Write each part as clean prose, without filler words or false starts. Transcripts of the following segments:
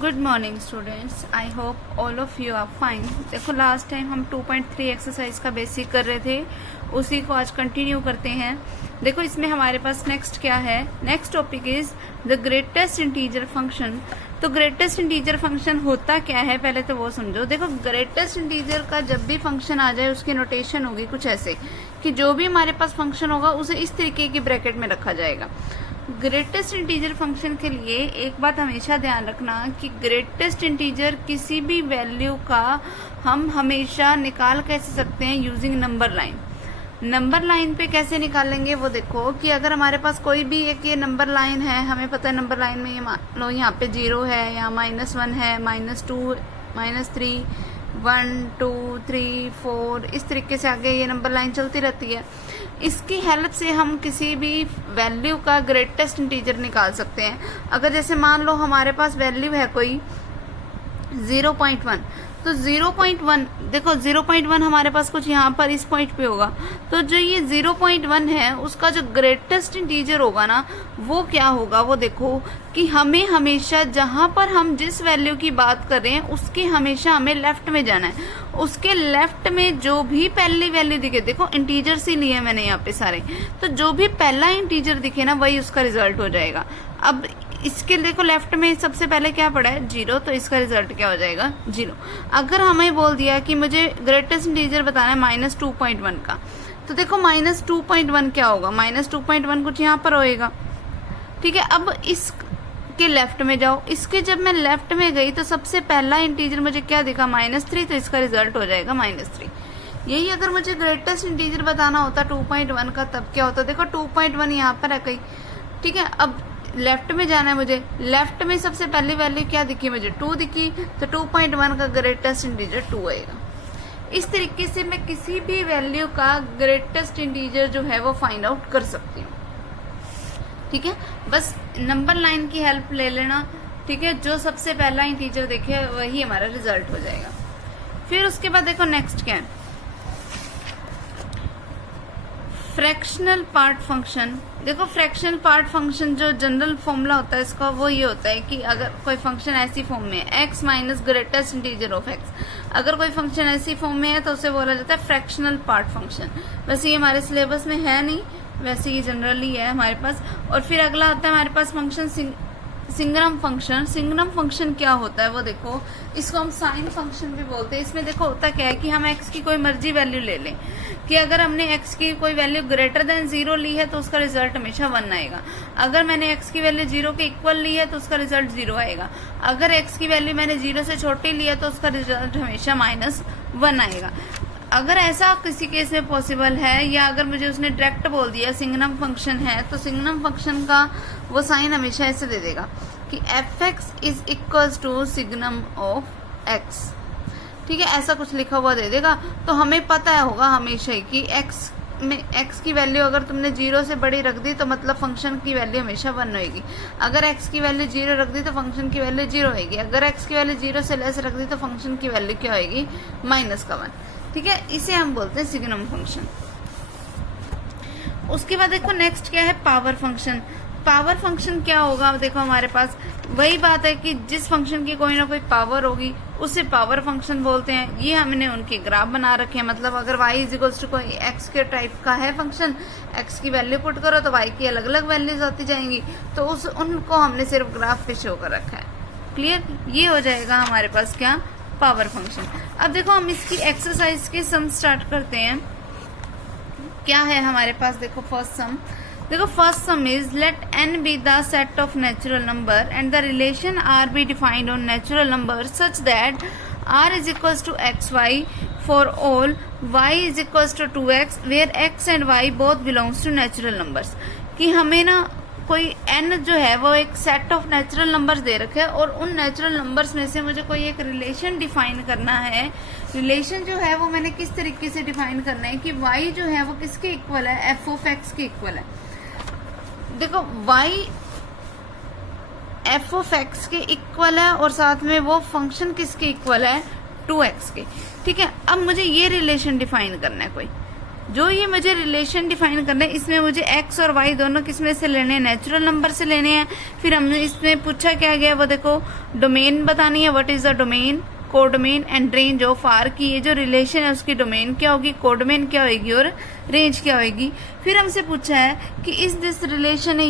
Good morning students, I hope all of you are fine. देखो last time हम 2.3 exercise का basic कर रहे थे, उसी को आज कंटिन्यू करते हैं। देखो इसमें हमारे पास नेक्स्ट क्या है, next topic is the greatest integer function. तो ग्रेटेस्ट इंटीजर फंक्शन होता क्या है पहले तो वो समझो। देखो ग्रेटेस्ट इंटीजर का जब भी फंक्शन आ जाए उसकी नोटेशन होगी कुछ ऐसे कि जो भी हमारे पास फंक्शन होगा उसे इस तरीके की ब्रैकेट में रखा जाएगा। ग्रेटेस्ट इंटीजर फंक्शन के लिए एक बात हमेशा ध्यान रखना कि ग्रेटेस्ट इंटीजर किसी भी वैल्यू का हम हमेशा निकाल कैसे सकते हैं, using number line. Number line पे कैसे निकालेंगे वो देखो कि अगर हमारे पास कोई भी एक ये नंबर लाइन है, हमें पता है नंबर लाइन में ये मान लो यहाँ पे 0 है, यहाँ -1 है, -2, -3, 1 2 3 4 इस तरीके से आगे ये नंबर लाइन चलती रहती है। इसकी हेल्प से हम किसी भी वैल्यू का ग्रेटेस्ट इंटीजर निकाल सकते हैं। अगर जैसे मान लो हमारे पास वैल्यू है कोई 0.1, तो 0.1 देखो 0.1 हमारे पास कुछ यहाँ पर इस पॉइंट पे होगा, तो जो ये 0.1 है उसका जो ग्रेटेस्ट इंटीजर होगा ना वो क्या होगा, वो देखो कि हमें हमेशा जहां पर हम जिस वैल्यू की बात कर रहे हैं उसके हमेशा हमें लेफ्ट में जाना है। उसके लेफ्ट में जो भी पहली वैल्यू दिखे, देखो इंटीजर्स ही लिए मैंने यहाँ पे सारे, तो जो भी पहला इंटीजर दिखे ना वही उसका रिजल्ट हो जाएगा। अब इसके देखो लेफ्ट में सबसे पहले क्या पड़ा है 0, तो इसका रिजल्ट क्या हो जाएगा 0। अगर हमें बोल दिया कि मुझे ग्रेटेस्ट इंटीजर बताना है -2.1 का, तो देखो -2.1 क्या होगा, -2.1 कुछ यहाँ पर होएगा, ठीक है। अब इसके लेफ्ट में जाओ, इसके जब मैं लेफ्ट में गई तो सबसे पहला इंटीजर मुझे क्या दिखा -3, तो इसका रिजल्ट हो जाएगा -3। यही अगर मुझे ग्रेटेस्ट इंटीजर बताना होता 2.1 का तब क्या होता, देखो 2.1 यहाँ पर है कहीं, ठीक है। अब लेफ्ट में जाना है मुझे, लेफ्ट में सबसे पहली वैल्यू क्या दिखी मुझे 2 दिखी, तो 2.1 का ग्रेटेस्ट इंटीजर 2 आएगा। इस तरीके से मैं किसी भी वैल्यू का ग्रेटेस्ट इंटीजर जो है वो फाइंड आउट कर सकती हूँ, ठीक है। बस नंबर लाइन की हेल्प ले लेना, ठीक है। जो सबसे पहला इंटीजर देखे वही हमारा रिजल्ट हो जाएगा। फिर उसके बाद देखो नेक्स्ट क्या है, फ्रैक्शनल पार्ट फंक्शन। देखो फ्रैक्शनल पार्ट फंक्शन जो जनरल फॉर्मूला होता है इसका वो ये होता है कि अगर कोई फंक्शन ऐसी फॉर्म में है x minus greatest integer of x, अगर कोई फंक्शन ऐसी फॉर्म में है तो उसे बोला जाता है फ्रैक्शनल पार्ट फंक्शन। वैसे ये हमारे सिलेबस में है नहीं, वैसे ये जनरली है हमारे पास। और फिर अगला होता है हमारे पास फंक्शन सिंगरम फंक्शन। सिंगरम फंक्शन क्या होता है वो देखो, इसको हम साइन फंक्शन भी बोलते हैं। इसमें देखो होता क्या है कि हम x की कोई मर्जी वैल्यू ले लें, कि अगर हमने x की कोई वैल्यू ग्रेटर देन 0 ली है तो उसका रिजल्ट हमेशा 1 आएगा। अगर मैंने x की वैल्यू 0 के इक्वल ली है तो उसका रिजल्ट 0 आएगा। अगर x की वैल्यू मैंने 0 से छोटी ली है तो उसका रिजल्ट हमेशा -1 आएगा। अगर ऐसा किसी केस में पॉसिबल है, या अगर मुझे उसने डायरेक्ट बोल दिया सिंगनम फंक्शन है, तो सिंगनम फंक्शन का वो साइन हमेशा ऐसे दे देगा कि fx is equals to signum of x, ठीक है। ऐसा कुछ लिखा हुआ दे देगा, तो हमें पता होगा हमेशा ही कि x की वैल्यू अगर तुमने 0 से बड़ी रख दी तो मतलब फंक्शन की वैल्यू हमेशा 1 होगी। अगर x की वैल्यू 0 रख दी तो फंक्शन की वैल्यू 0 होगी। अगर x की वैल्यू 0 से लेस रख दी तो फंक्शन की वैल्यू क्या होगी, -1, ठीक है। इसे हम बोलते हैं सिग्नम फंक्शन। उसके बाद देखो नेक्स्ट क्या है, पावर फंक्शन। पावर फंक्शन क्या होगा, देखो हमारे पास वही बात है कि जिस फंक्शन की कोई ना कोई पावर होगी उसे पावर फंक्शन बोलते हैं। ये हमने उनके ग्राफ बना रखे हैं, मतलब अगर y इक्वल्स टू कोई x के टाइप का है फंक्शन, x की वैल्यू पुट करो तो y की अलग अलग वैल्यूज आती जाएंगी, तो उनको हमने सिर्फ ग्राफ पे शो कर रखा है। क्लियर, ये हो जाएगा हमारे पास क्या, पावर फंक्शन। अब देखो हम इसकी एक्सरसाइज के सम स्टार्ट करते हैं। क्या है हमारे पास, देखो फर्स्ट सम, देखो first sum is let n be the set of natural number and the relation r be defined on natural number such that r is equals to xy for all y is equals to 2x where x and y both belongs to natural numbers. कि हमें ना कोई n जो है वो एक set of natural numbers दे रखे हैं और उन नेचुरल नंबर्स में से मुझे कोई एक रिलेशन डिफाइन करना है। रिलेशन जो है वो मैंने किस तरीके से डिफाइन करना है कि y जो है वो किसके इक्वल है, f ऑफ x के इक्वल है। देखो y f ऑफ x के इक्वल है और साथ में वो फंक्शन किसके इक्वल है, 2x के, ठीक है। अब मुझे ये रिलेशन डिफाइन करना है कोई, जो ये मुझे रिलेशन डिफाइन करना है, इसमें मुझे एक्स और वाई दोनों किस में से लेने हैं, नेचुरल नंबर से लेने हैं। फिर हमने इसमें पूछा क्या गया, वो देखो डोमेन बतानी है, what is the domain, codomain and range of R की ये जो रिलेशन है उसकी डोमेन क्या होगी, कोडोमेन क्या होगी और रेंज क्या होगी। फिर हमसे पूछा है कि is this relation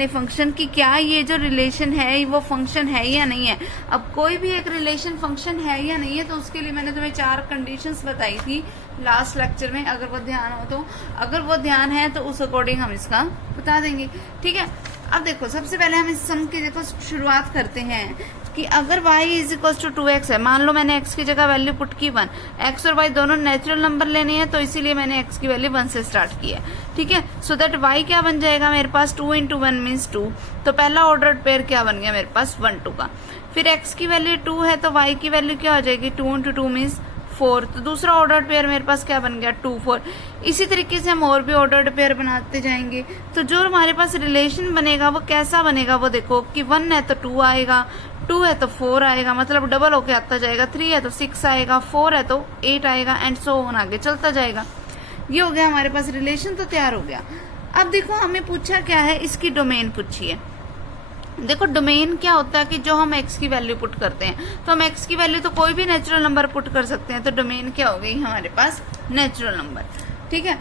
a function, कि क्या ये जो रिलेशन है वो फंक्शन है या नहीं है। अब कोई भी एक रिलेशन फंक्शन है या नहीं है तो उसके लिए मैंने तुम्हें 4 कंडीशंस बताई थी लास्ट लेक्चर में, अगर वो ध्यान हो तो। अगर वो ध्यान है तो उस अकॉर्डिंग हम इसका बता देंगे, ठीक है। अब देखो सबसे पहले हम इस सम की देखो शुरुआत करते हैं कि अगर y is equal to 2x है, मान लो मैंने x की जगह वैल्यू पुट की 1, x और y दोनों नेचुरल नंबर लेने हैं तो इसीलिए मैंने x की वैल्यू 1 से स्टार्ट की है, ठीक है। सो दैट y क्या बन जाएगा मेरे पास, 2 इंटू 1 मीन्स 2, तो पहला ऑर्डर्ड पेयर क्या बन गया मेरे पास 1 2 का। फिर x की वैल्यू 2 है तो y की वैल्यू क्या हो जाएगी, 2 इंटू 2 मीन्स 4, तो दूसरा ऑर्डर्ड पेयर मेरे पास क्या बन गया 2 4। इसी तरीके से हम और भी ऑर्डर्ड पेयर बनाते जाएंगे। तो जो हमारे पास रिलेशन बनेगा वो कैसा बनेगा, वो देखो कि 1 है तो 2 आएगा, 2 है तो 4 आएगा, मतलब डबल होके आता जाएगा, 3 है तो 6 आएगा, 4 है तो 8 आएगा एंड सो ऑन आगे चलता जाएगा। ये हो गया हमारे पास रिलेशन, तो तैयार हो गया। अब देखो हमें पूछा क्या है, इसकी डोमेन पूछी है। देखो डोमेन क्या होता है कि जो हम x की वैल्यू पुट करते हैं, तो हम x की वैल्यू तो कोई भी नेचुरल नंबर पुट कर सकते हैं, तो डोमेन क्या हो गई हमारे पास नेचुरल नंबर, ठीक है।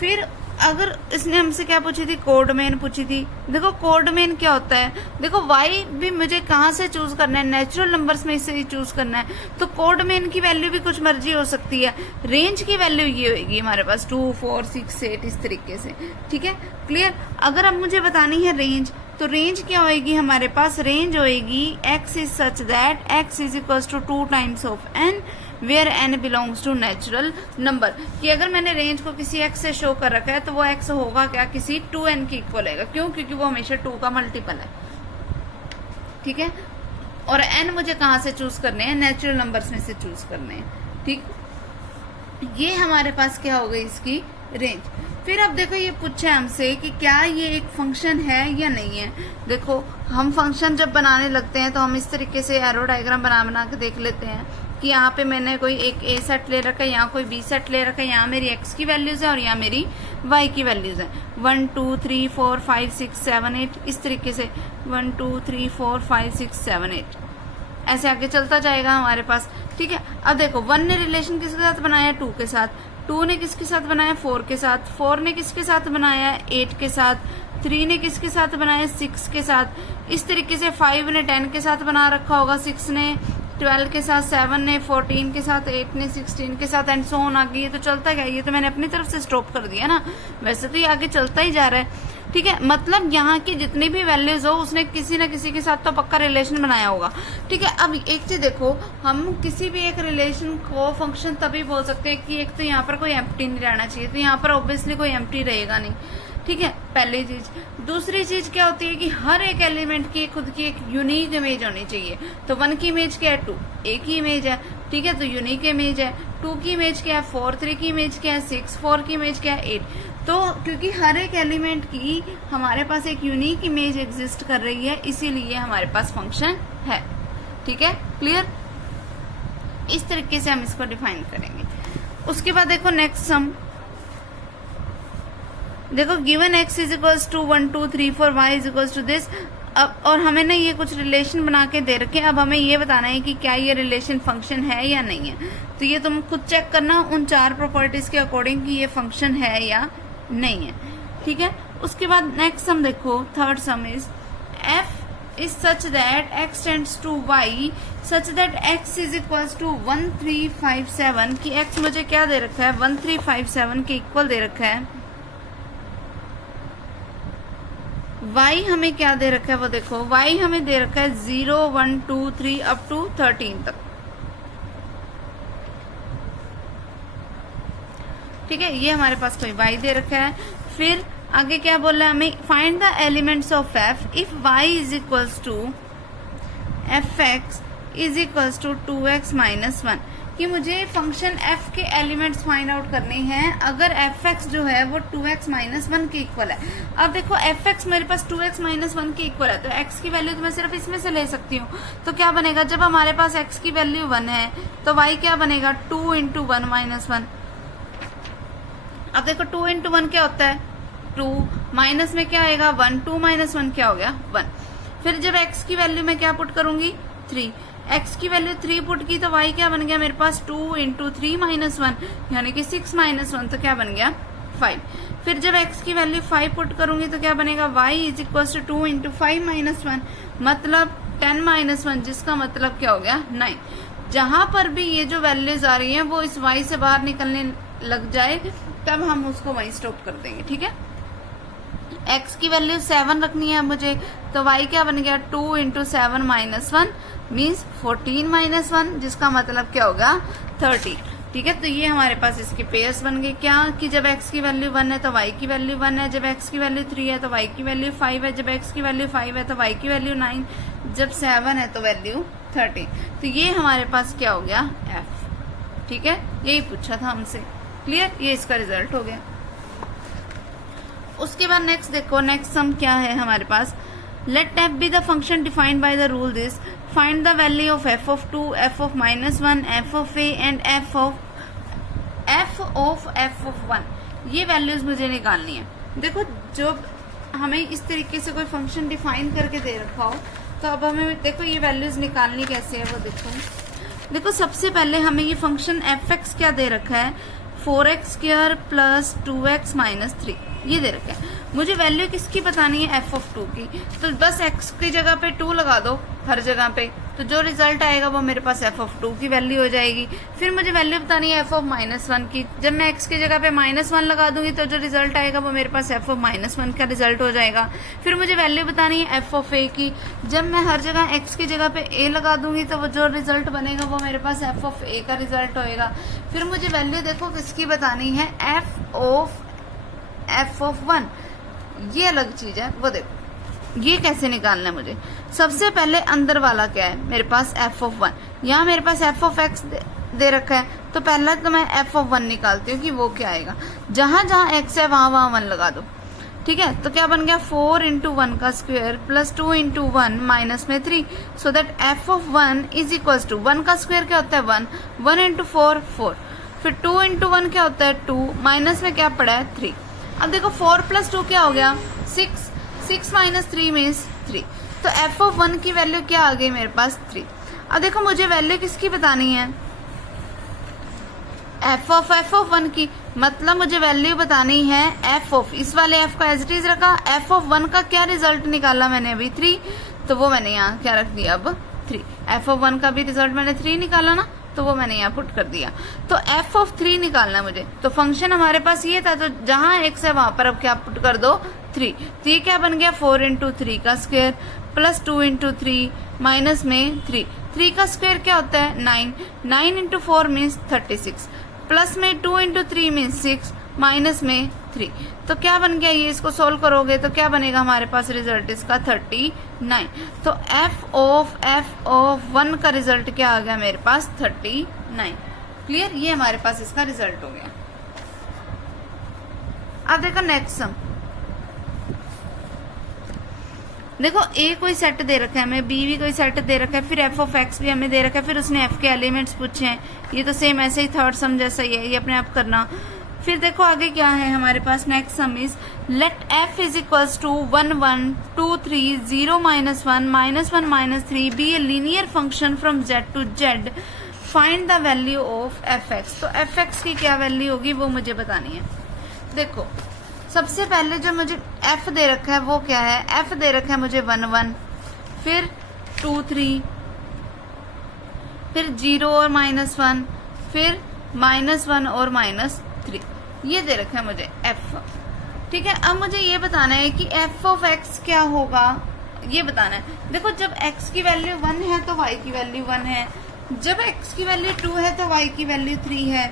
फिर अगर इसने हमसे क्या पूछी थी, कोडोमेन पूछी थी। देखो कोडोमेन क्या होता है, देखो y भी मुझे कहाँ से चूज करना है, नेचुरल नंबर्स में से ही चूज करना है, तो कोडोमेन की वैल्यू भी कुछ मर्जी हो सकती है। रेंज की वैल्यू ये होगी हमारे पास 2 4 6 8 इस तरीके से, ठीक है, क्लियर। अगर अब मुझे बतानी है रेंज, तो रेंज क्या होएगी हमारे पास, रेंज होएगी x is such that x is equal to 2 times of n where n belongs to natural number, कि अगर मैंने रेंज को किसी x से शो कर रखा है तो वो x होगा क्या, किसी 2n के इक्वल आएगा, क्यों, क्योंकि वो हमेशा 2 का मल्टीपल है, ठीक है। और n मुझे कहाँ से चूज करने हैं, नेचुरल नंबर्स में से चूज करने हैं, ठीक। ये हमारे पास क्या हो गई इसकी रेंज। फिर अब देखो ये पूछा है हमसे कि क्या ये एक फंक्शन है या नहीं है। देखो हम फंक्शन जब बनाने लगते हैं तो हम इस तरीके से एरो डायग्राम बना के देख लेते हैं कि यहाँ पे मैंने कोई एक ए सेट ले रखा है, यहाँ कोई बी सेट ले रखा है, यहाँ मेरी एक्स की वैल्यूज है और यहाँ मेरी वाई की वैल्यूज है। 1 2 3 4 5 6 7 8 इस तरीके से 1 2 3 4 5 6 7 8 ऐसे आगे चलता जाएगा हमारे पास, ठीक है। अब देखो 1 ने रिलेशन किसके साथ बनाया, 2 के साथ, 2 ने किसके साथ बनाया, 4 के साथ, 4 ने किसके साथ बनाया, 8 के साथ, 3 ने किसके साथ बनाया, 6 के साथ। इस तरीके से 5 ने 10 के साथ बना रखा होगा, 6 ने 12 के साथ, 7 ने 14 के साथ, 8 ने 16 के साथ एंड सो ऑन आगे। ये तो चलता गया, ये तो मैंने अपनी तरफ से स्टॉप कर दिया ना, वैसे तो ये आगे चलता ही जा रहा है, ठीक है। मतलब यहाँ की जितनी भी वैल्यूज हो उसने किसी न किसी के साथ तो पक्का रिलेशन बनाया होगा, ठीक है। अब एक चीज देखो, हम किसी भी एक रिलेशन को फंक्शन तभी बोल सकते हैं कि एक तो यहाँ पर कोई एम्प्टी नहीं रहना चाहिए, तो यहाँ पर ऑब्वियसली कोई एम्प्टी रहेगा नहीं, ठीक है, पहली चीज। दूसरी चीज क्या होती है कि हर एक एलिमेंट की खुद की एक यूनिक इमेज होनी चाहिए। तो 1 की इमेज क्या है, 2 एक ही इमेज है, ठीक है, तो यूनिक इमेज है। 2 की इमेज क्या है, 4, 3 की इमेज क्या है, 6, 4 की इमेज क्या है, 8। तो क्योंकि हर एक एलिमेंट की हमारे पास एक यूनिक इमेज एग्जिस्ट कर रही है, इसीलिए हमारे पास फंक्शन है, ठीक है, क्लियर। इस तरीके से हम इसको डिफाइन करेंगे। उसके बाद देखो नेक्स्ट सम, देखो given x is equals to 1 2 3 4 y is equals to this. अब और हमें ना ये कुछ रिलेशन बना के दे रखे हैं, अब हमें ये बताना है कि क्या ये रिलेशन फंक्शन है या नहीं है। तो ये तुम खुद चेक करना उन 4 प्रॉपर्टीज के अकॉर्डिंग कि ये फंक्शन है या नहीं है, ठीक है। उसके बाद नेक्स्ट सम देखो, third some is f is such that x tends to y such that x is equals to 1357, कि x मुझे क्या दे रखा है, 1357 के इक्वल दे रखा है। y हमें क्या दे रखा है, वो देखो y हमें दे रखा है 0 1 2 3 अप टू 13 तक, ठीक है। ये हमारे पास कोई y दे रखा है। फिर आगे क्या बोल रहा है हमें, find the elements of f if y is equals to fx is equals to 2x minus 1, कि मुझे फंक्शन f के एलिमेंट्स फाइंड आउट करने हैं अगर fx जो है वो 2x माइनस 1 के इक्वल है। अब देखो fx मेरे पास 2x माइनस 1 के इक्वल है, तो x की वैल्यू तो मैं सिर्फ इसमें से ले सकती हूँ। तो क्या बनेगा, जब हमारे पास x की वैल्यू 1 है तो y क्या बनेगा, 2 इंटू 1 माइनस 1, अब देखो 2 इंटू 1 क्या होता है 2, माइनस में क्या आएगा 1, 2 माइनस 1 क्या हो गया 1। फिर जब x की वैल्यू मैं क्या पुट करूंगी 3, x की वैल्यू 3 पुट की तो y क्या बन गया मेरे पास 2 इंटू 3 माइनस 1 यानी कि 6 माइनस 1 तो क्या बन गया 5। फिर जब x की वैल्यू 5 पुट करूंगी तो क्या बनेगा y is equal to 2 into 5 minus 1 मतलब 10 माइनस 1 जिसका मतलब क्या हो गया 9। जहां पर भी ये जो वैल्यूज आ रही हैं वो इस y से बाहर निकलने लग जाए तब हम उसको वहीं स्टॉप कर देंगे, ठीक है। x की वैल्यू 7 रखनी है मुझे तो y क्या बन गया 2 इंटू 7 माइनस 1 मीन्स 14 माइनस 1 जिसका मतलब क्या होगा 30, ठीक है। तो ये हमारे पास इसके पेयर्स बन गए क्या कि जब x की वैल्यू 1 है तो y की वैल्यू 1 है, जब x की वैल्यू 3 है तो y की वैल्यू 5 है, जब x की वैल्यू 5 है तो y की वैल्यू 9, जब 7 है तो वैल्यू 30। तो ये हमारे पास क्या हो गया f, ठीक है। यही पूछा था हमसे, क्लियर, ये इसका रिजल्ट हो गया। उसके बाद नेक्स्ट देखो, नेक्स्ट सम क्या है हमारे पास, let f be the function defined by the rule this, find the value of f of 2, f of -1, f of a and f of 1। ये वैल्यूज मुझे निकालनी है। देखो जब हमें इस तरीके से कोई फंक्शन डिफाइन करके दे रखा हो तो अब हमें देखो ये वैल्यूज निकालनी कैसे है वो देखो सबसे पहले हमें ये फंक्शन f(x) क्या दे रखा है 4x² प्लस 2x माइनस 3 ये दे रखा है। मुझे वैल्यू किसकी बतानी है f ऑफ 2 की, तो बस x की जगह पे 2 लगा दो हर जगह पे, तो जो रिजल्ट आएगा वो मेरे पास f ऑफ 2 की वैल्यू हो जाएगी। फिर मुझे वैल्यू बतानी है f ऑफ -1 की, जब मैं x की जगह पे -1 लगा दूंगी तो जो रिजल्ट आएगा वो मेरे पास f ऑफ -1 का रिजल्ट हो जाएगा। फिर मुझे वैल्यू बतानी है f ऑफ a की, जब मैं हर जगह x की जगह पे a लगा दूंगी तो वो जो रिजल्ट बनेगा वो मेरे पास f ऑफ a का रिजल्ट होएगा। फिर मुझे वैल्यू देखो किसकी बतानी है f ऑफ 1, ये अलग चीज है वो देखो ये कैसे निकालना है मुझे। सबसे पहले अंदर वाला क्या है मेरे पास f ऑफ 1, यहाँ मेरे पास f ऑफ x दे रखा है तो पहला तो मैं f ऑफ 1 निकालती हूँ कि वो क्या आएगा। जहां जहां x है वहां 1 लगा दो, ठीक है। तो क्या बन गया 4 इंटू 1 का स्क्वायर प्लस 2 इंटू 1 माइनस में 3, so that f of 1 is equal to 1 का स्क्वायर क्या होता है 1 इंटू 4 4, फिर 2 इंटू 1 क्या होता है 2 माइनस में क्या पड़ा है 3। अब देखो 4 प्लस 2 क्या हो गया 6 माइनस 3 मीन्स 3, तो f ऑफ 1 की वैल्यू क्या आ गई मेरे पास 3। अब देखो मुझे वैल्यू किसकी बतानी है f ऑफ 1 की, मतलब मुझे वैल्यू बतानी है f ऑफ, इस वाले f का एज इट इज रखा, f ऑफ 1 का क्या रिजल्ट निकाला मैंने अभी 3, तो वो मैंने यहाँ क्या रख दिया अब 3। f ऑफ 1 का भी रिजल्ट मैंने 3 निकाला ना, तो वो मैंने यहाँ पुट कर दिया। तो f ऑफ 3 निकालना मुझे, तो फंक्शन हमारे पास ये था, तो जहां x है वहां पर अब क्या पुट कर दो 3, तो ये क्या बन गया 4 इंटू 3 का स्क्वायर प्लस 2 इंटू 3 माइनस में 3 का स्क्वायर क्या होता है 9 इंटू 4 मीन्स 36 प्लस में 2 इंटू 3 मीन्स 6 माइनस में 3, तो क्या बन गया ये, इसको सोल्व करोगे तो क्या बनेगा हमारे पास रिजल्ट इसका 39। तो f ऑफ 1 का रिजल्ट क्या आ गया मेरे पास 39, क्लियर, ये हमारे पास इसका रिजल्ट हो गया। अब देखो नेक्स्ट सम, देखो a कोई सेट दे रखा है हमें, b भी कोई सेट दे रखा है, फिर f ऑफ x भी हमें दे रखा है, फिर उसने f के एलिमेंट्स पूछे हैं। ये तो सेम ऐसे ही थर्ड सम जैसा ही है, ये अपने आप करना। फिर देखो आगे क्या है हमारे पास, next sum is let f is equals to 1 1 2 3 0 -1 -1 -3 be a linear function from z to z, find the value of fx। तो fx की क्या वैल्यू होगी वो मुझे बतानी है। देखो सबसे पहले जो मुझे f दे रखा है वो क्या है, f दे रखा है मुझे 1 1, फिर 2 3, फिर 0 और -1, फिर -1 और -3, ये दे रखा है मुझे f, ठीक है। अब मुझे ये बताना है कि f ऑफ x क्या होगा, ये बताना है। देखो जब x की वैल्यू 1 है तो y की वैल्यू 1 है, जब x की वैल्यू 2 है तो y की वैल्यू 3 है,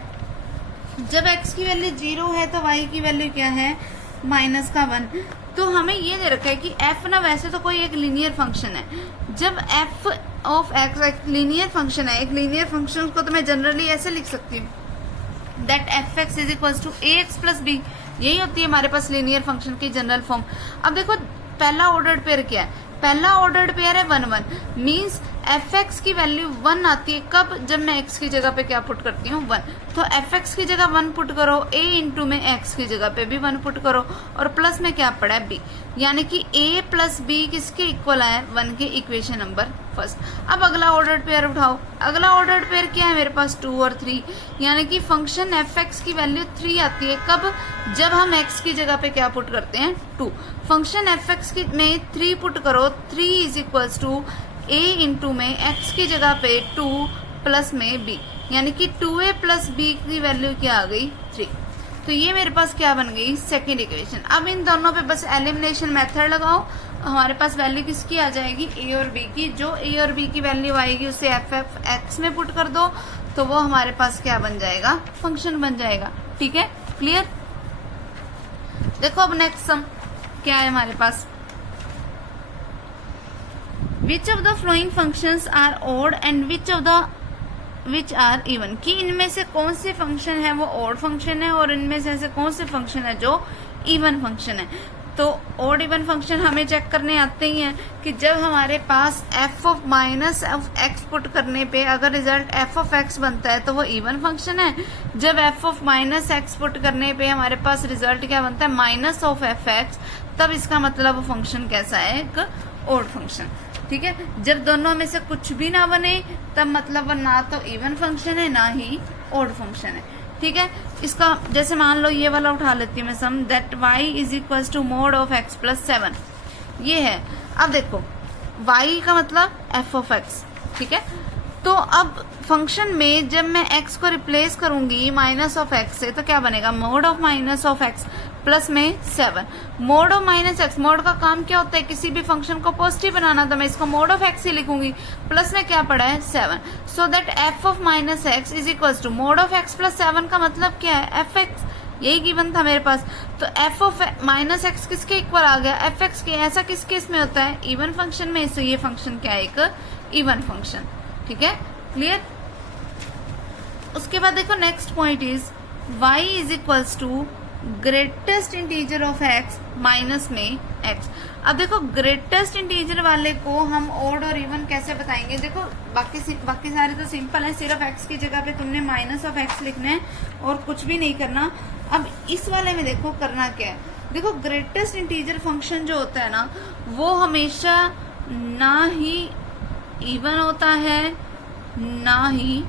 जब x की वैल्यू 0 है तो y की वैल्यू क्या है -1। तो हमें ये दे रखा है कि f ना वैसे तो कोई एक लीनियर फंक्शन है, जब f ऑफ x एक लीनियर फंक्शन है, एक लीनियर फंक्शन को तो मैं जनरली ऐसे लिख सकती हूँ that fx is equal to ax plus b, यही होती है हमारे पास लीनियर फंक्शन की जनरल फॉर्म। अब देखो पहला ऑर्डर्ड पेयर क्या है, पहला ऑर्डर्ड पेयर है 1 1, मीन्स एफ एक्स की वैल्यू 1 आती है कब, जब मैं एक्स की जगह पे क्या पुट करती हूँ 1। तो एफ एक्स की जगह 1 पुट करो, ए इंटू में एक्स की जगह पे भी 1 पुट करो, और प्लस में क्या पड़ा है बी, यानी कि ए प्लस बी किसके इक्वल है 1 के इक्वेशन नंबर फर्स्ट। अब अगला ऑर्डर्ड पेयर उठाओ, अगला ऑर्डर्ड पेयर क्या है मेरे पास 2 और 3, यानी कि फंक्शन एफ एक्स की वैल्यू 3 आती है कब, जब हम एक्स की जगह पे क्या पुट करते हैं 2। फंक्शन एफ एक्स में 3 पुट करो, 3 is equals to A into में एक्स की जगह पे 2 प्लस में बी, यानी कि 2a प्लस बी की वैल्यू क्या आ गई 3। तो ये मेरे पास क्या बन गई सेकेंड इक्वेशन। अब इन दोनों पे बस एलिमिनेशन मेथड लगाओ, हमारे पास वैल्यू किसकी आ जाएगी ए और बी की। जो ए और बी की वैल्यू आएगी उसे एफ एक्स में पुट कर दो, तो वो हमारे पास क्या बन जाएगा फंक्शन बन जाएगा। ठीक है, क्लियर। देखो अब नेक्स्ट सम क्या है हमारे पास, which of the following functions are odd and which are even, कि इनमें से कौन से फंक्शन है वो ओड फंक्शन है और इनमें से ऐसे कौन से फंक्शन है जो इवन फंक्शन है। तो ओड इवन फंक्शन हमें चेक करने आते ही हैं कि जब हमारे पास f of minus of x put करने पे अगर रिजल्ट एफ ऑफ एक्स बनता है तो वो इवन फंक्शन है। जब F of minus x put करने पे हमारे पास रिजल्ट क्या बनता है माइनस ऑफ एफ एक्स, तब इसका मतलब वो फंक्शन कैसा है एक ओड फंक्शन। ठीक है, जब दोनों में से कुछ भी ना बने तब मतलब वो ना तो इवन फंक्शन है ना ही ओड फंक्शन है। ठीक है, इसका जैसे मान लो ये वाला उठा लेती हूँ मैं sum, that y is equal to mod of x plus 7, ये है। अब देखो y का मतलब f ऑफ x, ठीक है। तो अब फंक्शन में जब मैं x को रिप्लेस करूंगी माइनस ऑफ x से तो क्या बनेगा mode of minus of x plus में 7। Mode of minus x, mode का काम क्या होता है किसी भी फंक्शन को पॉजिटिव बनाना, तो मैं इसको मोड ऑफ एक्स ही लिखूंगी, प्लस में क्या पड़ा है 7। So that F of minus X is equal to mod of X plus 7 का मतलब क्या है एफ एक्स, यही गिवन था मेरे पास। तो एफ ऑफ माइनस एक्स किसके इक्वल आ गया एफ एक्स के। ऐसा किस केस में होता है इवन फंक्शन में, सो ये फंक्शन क्या है एक इवन फंक्शन। ठीक है, क्लियर। उसके बाद देखो next point is y is equals to greatest integer of x minus में x। अब देखो ग्रेटेस्ट इंटीजर वाले को हम ओड और इवन कैसे बताएंगे, देखो बाकी सारे तो सिंपल है, सिर्फ x की जगह पे तुमने माइनस ऑफ x लिखना है और कुछ भी नहीं करना। अब इस वाले में देखो करना क्या है, देखो ग्रेटेस्ट इंटीजर फंक्शन जो होता है ना वो हमेशा ना ही इवन होता है ना ही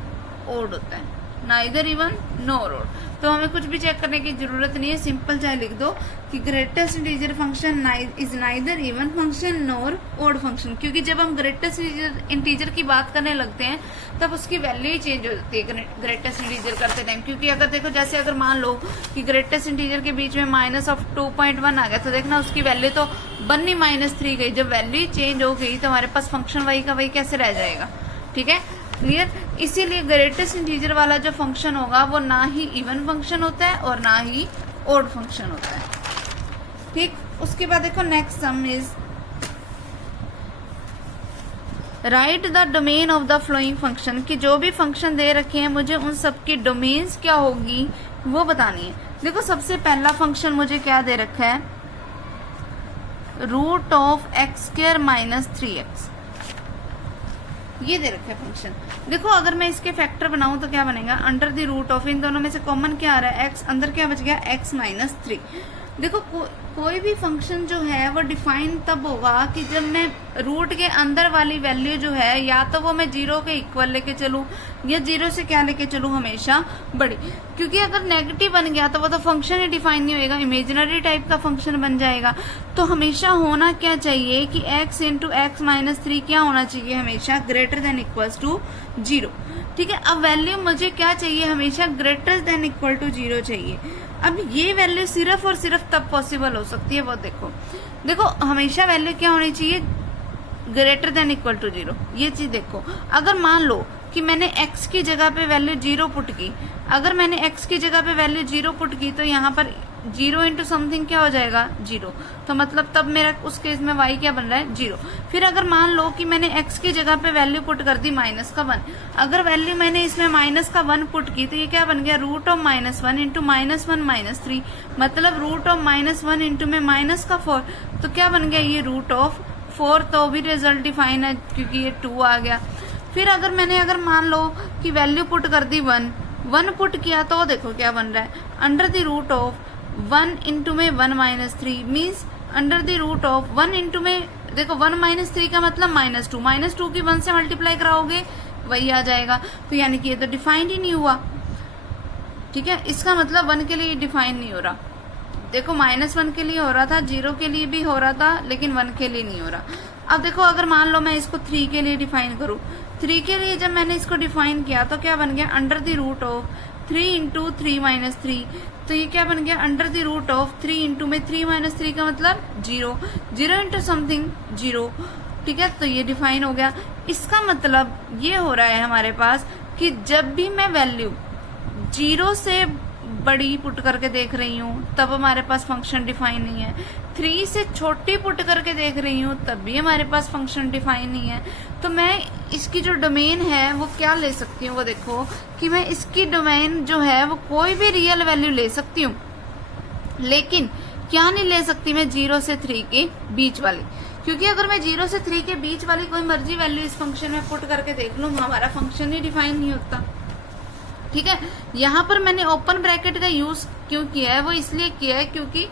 ओड होता है, नाइदर इवन नॉर ओड। तो हमें कुछ भी चेक करने की जरूरत नहीं है, सिंपल चाहे लिख दो कि greatest integer function is neither even function nor odd function, क्योंकि जब हम ग्रेटेस्ट इंटीजर की बात करने लगते हैं तब उसकी वैल्यू ही चेंज हो जाती है ग्रेटेस्ट इंटीजर करते टाइम। क्योंकि अगर देखो जैसे अगर मान लो कि ग्रेटेस्ट इंटीजर के बीच में माइनस ऑफ 2.1 आ गया तो देखना उसकी वैल्यू तो बननी -3 गई। जब वैल्यू चेंज हो गई तो हमारे पास फंक्शन वही का वही कैसे रह जाएगा। ठीक है, क्लियर। इसीलिए ग्रेटेस्ट इंटीजर वाला जो फंक्शन होगा वो ना ही इवन फंक्शन होता है और ना ही ओड फंक्शन होता है। ठीक, उसके बाद देखो next sum is right the domain of the flowing function, कि जो भी फंक्शन दे रखे हैं मुझे उन सब की डोमेन्स क्या होगी वो बतानी है। देखो सबसे पहला फंक्शन मुझे क्या दे रखा है root of x² minus 3x, ये दे रखा है फंक्शन। देखो अगर मैं इसके फैक्टर बनाऊं तो क्या बनेगा अंडर द रूट ऑफ, इन दोनों में से कॉमन क्या आ रहा है x, अंदर क्या बच गया x माइनस 3। देखो कोई भी फंक्शन जो है वो डिफाइन तब होगा कि जब मैं रूट के अंदर वाली वैल्यू जो है या तो वो मैं 0 के इक्वल लेके चलूं या 0 से क्या लेके चलूं हमेशा बड़ी। क्योंकि अगर नेगेटिव बन गया तो वो तो फंक्शन ही डिफाइन नहीं होएगा, इमेजिनरी टाइप का फंक्शन बन जाएगा। तो हमेशा होना क्या चाहिए कि x इंटू एक्स माइनस 3 क्या होना चाहिए हमेशा ग्रेटर देन इक्वल्स टू 0। ठीक है, अब वैल्यू मुझे क्या चाहिए हमेशा ग्रेटर देन इक्वल टू 0 चाहिए। अब ये वैल्यू सिर्फ और सिर्फ तब पॉसिबल हो सकती है वो देखो हमेशा वैल्यू क्या होनी चाहिए ग्रेटर देन इक्वल टू 0। ये चीज देखो, अगर मान लो कि मैंने x की जगह पे वैल्यू 0 पुट की, अगर मैंने x की जगह पे वैल्यू 0 पुट की तो यहाँ पर 0 इंटू समथिंग क्या हो जाएगा 0, तो मतलब तब मेरा उस केस में y क्या बन रहा है 0। फिर अगर मान लो कि मैंने x की जगह पे वैल्यू पुट कर दी -1, अगर वैल्यू मैंने इसमें -1 पुट की तो ये क्या बन गया रूट ऑफ -1 इंटू -1 माइनस 3, मतलब रूट ऑफ -1 इंटू में -4, तो क्या बन गया ये रूट ऑफ 4 तो भी रिजल्ट डिफाइन है क्योंकि ये 2 आ गया। फिर अगर मान लो कि वैल्यू पुट कर दी 1 पुट किया तो देखो क्या बन रहा है, under the root of 1 into में 1 minus 3 means under the root of 1 into में देखो 1 माइनस 3 का मतलब -2 की 1 से मल्टीप्लाई कराओगे वही आ जाएगा। तो यानी कि ये तो डिफाइंड ही नहीं हुआ, ठीक है। इसका मतलब 1 के लिए डिफाइन नहीं हो रहा। देखो -1 के लिए हो रहा था, 0 के लिए भी हो रहा था, लेकिन 1 के लिए नहीं हो रहा। अब देखो अगर मान लो मैं इसको 3 के लिए डिफाइन करूं, 3 के लिए जब मैंने इसको डिफाइन किया तो क्या बन गया, under the root of 3 into 3 minus 3। तो ये क्या बन गया, under the root of 3 into में 3 माइनस 3 का मतलब 0 इंटू समथिंग 0, ठीक है। तो ये डिफाइन हो गया। इसका मतलब ये हो रहा है हमारे पास कि जब भी मैं वैल्यू 0 से बड़ी पुट करके देख रही हूँ तब हमारे पास फंक्शन डिफाइन नहीं है, 3 से छोटी पुट करके देख रही हूँ तब भी हमारे पास फंक्शन डिफाइन नहीं है। तो मैं इसकी जो डोमेन है वो क्या ले सकती हूँ, वो देखो कि मैं इसकी डोमेन जो है वो कोई भी रियल वैल्यू ले सकती हूँ, लेकिन क्या नहीं ले सकती मैं 0 से 3 के बीच वाली, क्योंकि अगर मैं 0 से 3 के बीच वाली कोई मर्जी वैल्यू इस फंक्शन में पुट करके देख लूँ हमारा फंक्शन ही डिफाइन नहीं होता, ठीक है। यहाँ पर मैंने ओपन ब्रैकेट का यूज क्यों किया है, वो इसलिए किया है क्योंकि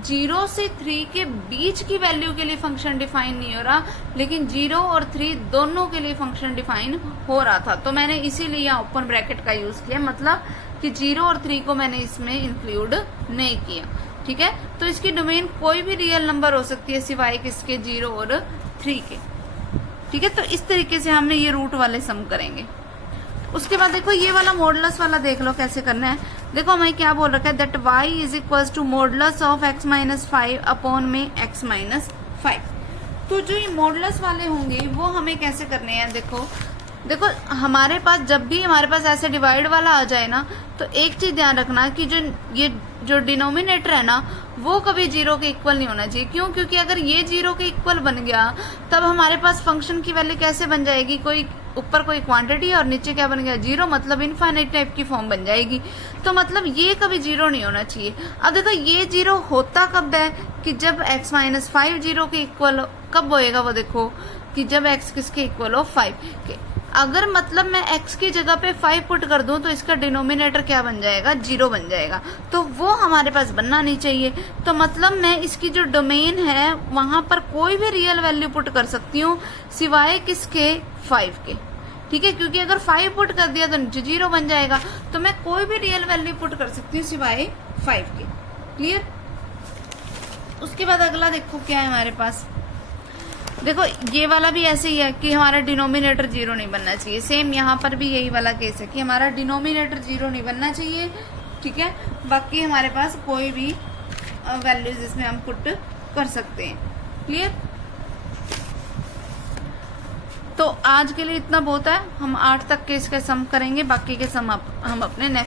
0 से 3 के बीच की वैल्यू के लिए फंक्शन डिफाइन नहीं हो रहा, लेकिन 0 और 3 दोनों के लिए फंक्शन डिफाइन हो रहा था। तो मैंने इसीलिए यहाँ ओपन ब्रैकेट का यूज किया, मतलब कि 0 और 3 को मैंने इसमें इंक्लूड नहीं किया, ठीक है। तो इसकी डोमेन कोई भी रियल नंबर हो सकती है सिवाय किसके, 0 और 3 के, ठीक है। तो इस तरीके से हमने ये रूट वाले सम करेंगे। उसके बाद देखो ये वाला मॉडुलस वाला देख लो कैसे करना है। देखो हमें क्या बोल रखा है, that y is equal to modulus of x minus 5 upon में x माइनस 5। तो जो ये मॉडुलस वाले होंगे वो हमें कैसे करने हैं, देखो हमारे पास जब भी हमारे पास ऐसे डिवाइड वाला आ जाए ना, तो एक चीज ध्यान रखना कि जो डिनोमिनेटर है ना वो कभी 0 के इक्वल नहीं होना चाहिए। क्यों? क्योंकि अगर ये 0 के इक्वल बन गया तब हमारे पास फंक्शन की वैल्यू कैसे बन जाएगी, कोई ऊपर कोई क्वांटिटी और नीचे क्या बन गया 0, मतलब इनफाइनाइट टाइप की फॉर्म बन जाएगी। तो मतलब ये कभी 0 नहीं होना चाहिए। अब देखो ये 0 होता कब है कि जब x माइनस 5 0 के इक्वल कब होएगा, वो देखो कि जब x किसके इक्वल हो 5 के। अगर मतलब मैं x की जगह पे 5 पुट कर दूं तो इसका डिनोमिनेटर क्या बन जाएगा, 0 बन जाएगा। तो वो हमारे पास बनना नहीं चाहिए। तो मतलब मैं इसकी जो डोमेन है वहां पर कोई भी रियल वैल्यू पुट कर सकती हूँ सिवाय किसके, 5 के, ठीक है। क्योंकि अगर 5 पुट कर दिया तो 0 बन जाएगा। तो मैं कोई भी रियल वैल्यू पुट कर सकती हूँ सिवाय 5 के। क्लियर? उसके बाद अगला देखो क्या है हमारे पास। देखो ये वाला भी ऐसे ही है कि हमारा डिनोमिनेटर 0 नहीं बनना चाहिए। सेम यहाँ पर भी यही वाला केस है कि हमारा डिनोमिनेटर 0 नहीं बनना चाहिए, ठीक है। बाकी हमारे पास कोई भी वैल्यूज इसमें हम पुट कर सकते हैं। क्लियर? तो आज के लिए इतना बहुत है। हम 8 तक के इसके सम करेंगे, बाकी के सम हम अपने नेक्स्ट